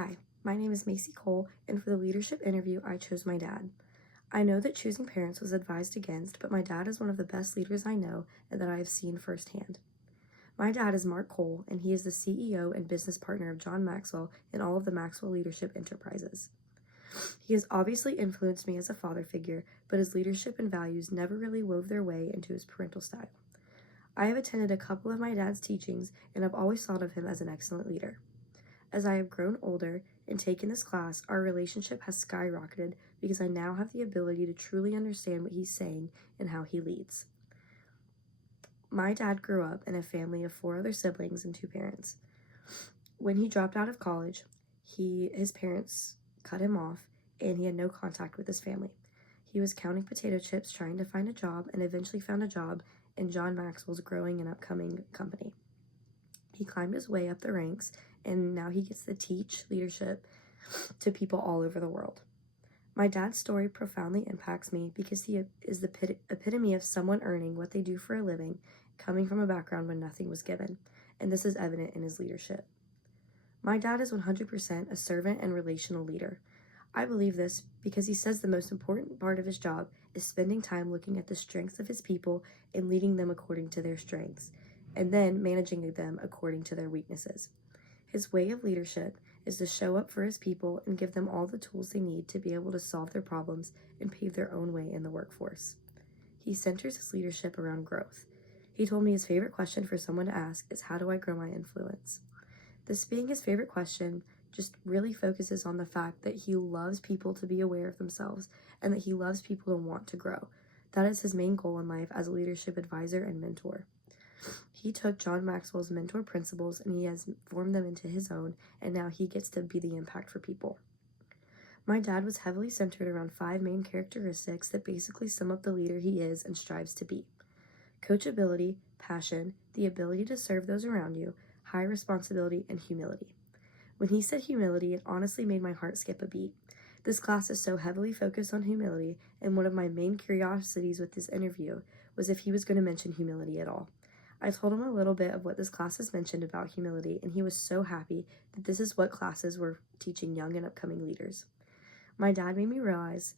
Hi, my name is Maci Cole, and for the leadership interview, I chose my dad. I know that choosing parents was advised against, but my dad is one of the best leaders I know and that I have seen firsthand. My dad is Mark Cole, and he is the CEO and business partner of John Maxwell and all of the Maxwell Leadership Enterprises. He has obviously influenced me as a father figure, but his leadership and values never really wove their way into his parental style. I have attended a couple of my dad's teachings and have always thought of him as an excellent leader. As I have grown older and taken this class, our relationship has skyrocketed because I now have the ability to truly understand what he's saying and how he leads. My dad grew up in a family of 4 other siblings and 2 parents. When he dropped out of college, his parents cut him off and he had no contact with his family. He was counting potato chips trying to find a job and eventually found a job in John Maxwell's growing and upcoming company. He climbed his way up the ranks and now he gets to teach leadership to people all over the world. My dad's story profoundly impacts me because he is the epitome of someone earning what they do for a living, coming from a background when nothing was given, and this is evident in his leadership. My dad is 100% a servant and relational leader. I believe this because he says the most important part of his job is spending time looking at the strengths of his people and leading them according to their strengths, and then managing them according to their weaknesses. His way of leadership is to show up for his people and give them all the tools they need to be able to solve their problems and pave their own way in the workforce. He centers his leadership around growth. He told me his favorite question for someone to ask is, how do I grow my influence? This being his favorite question just really focuses on the fact that he loves people to be aware of themselves and that he loves people to want to grow. That is his main goal in life as a leadership advisor and mentor. He took John Maxwell's mentor principles and he has formed them into his own, and now he gets to be the impact for people. My dad was heavily centered around 5 main characteristics that basically sum up the leader he is and strives to be: coachability, passion, the ability to serve those around you, high responsibility, and humility. When he said humility, it honestly made my heart skip a beat. This class is so heavily focused on humility, and one of my main curiosities with this interview was if he was going to mention humility at all. I told him a little bit of what this class has mentioned about humility, and he was so happy that this is what classes were teaching young and upcoming leaders. My dad made me realize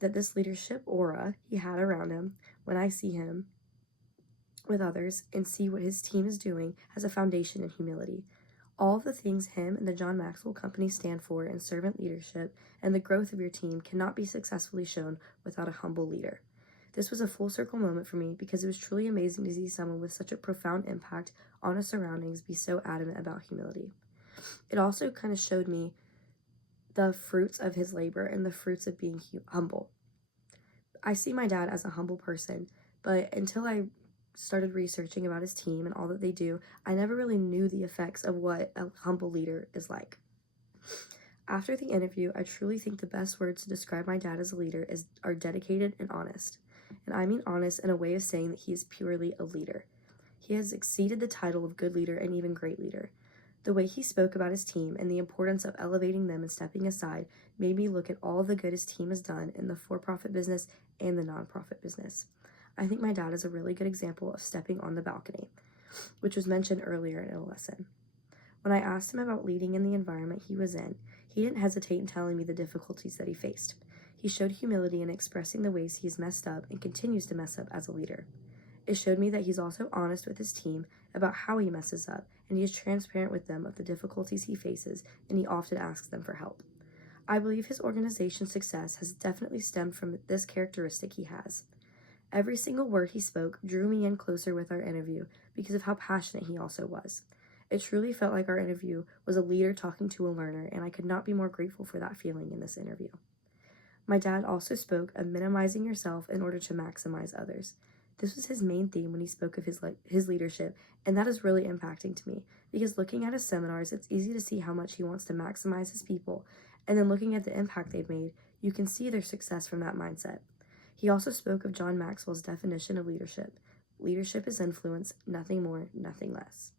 that this leadership aura he had around him, when I see him with others and see what his team is doing, has a foundation in humility. All the things him and the John Maxwell Company stand for in servant leadership and the growth of your team cannot be successfully shown without a humble leader. This was a full circle moment for me because it was truly amazing to see someone with such a profound impact on his surroundings be so adamant about humility. It also kind of showed me the fruits of his labor and the fruits of being humble. I see my dad as a humble person, but until I started researching about his team and all that they do, I never really knew the effects of what a humble leader is like. After the interview, I truly think the best words to describe my dad as a leader are dedicated and honest. And I mean honest in a way of saying that he is purely a leader. He has exceeded the title of good leader and even great leader. The way he spoke about his team and the importance of elevating them and stepping aside made me look at all the good his team has done in the for-profit business and the nonprofit business. I think my dad is a really good example of stepping on the balcony, which was mentioned earlier in a lesson. When I asked him about leading in the environment he was in, he didn't hesitate in telling me the difficulties that he faced. He showed humility in expressing the ways he has messed up and continues to mess up as a leader. It showed me that he's also honest with his team about how he messes up, and he is transparent with them of the difficulties he faces, and he often asks them for help. I believe his organization's success has definitely stemmed from this characteristic he has. Every single word he spoke drew me in closer with our interview because of how passionate he also was. It truly felt like our interview was a leader talking to a learner, and I could not be more grateful for that feeling in this interview. My dad also spoke of minimizing yourself in order to maximize others. This was his main theme when he spoke of his leadership, and that is really impacting to me because looking at his seminars, it's easy to see how much he wants to maximize his people, and then looking at the impact they've made, you can see their success from that mindset. He also spoke of John Maxwell's definition of leadership. Leadership is influence, nothing more, nothing less.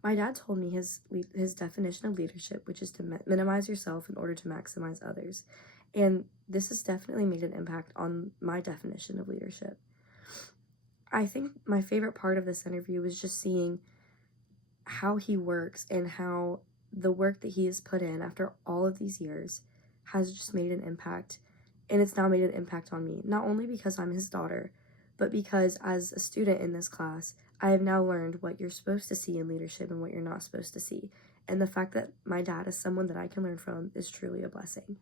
My dad told me his definition of leadership, which is to minimize yourself in order to maximize others. And this has definitely made an impact on my definition of leadership. I think my favorite part of this interview was just seeing how he works and how the work that he has put in after all of these years has just made an impact, and it's now made an impact on me, not only because I'm his daughter, but because as a student in this class, I have now learned what you're supposed to see in leadership and what you're not supposed to see. And the fact that my dad is someone that I can learn from is truly a blessing.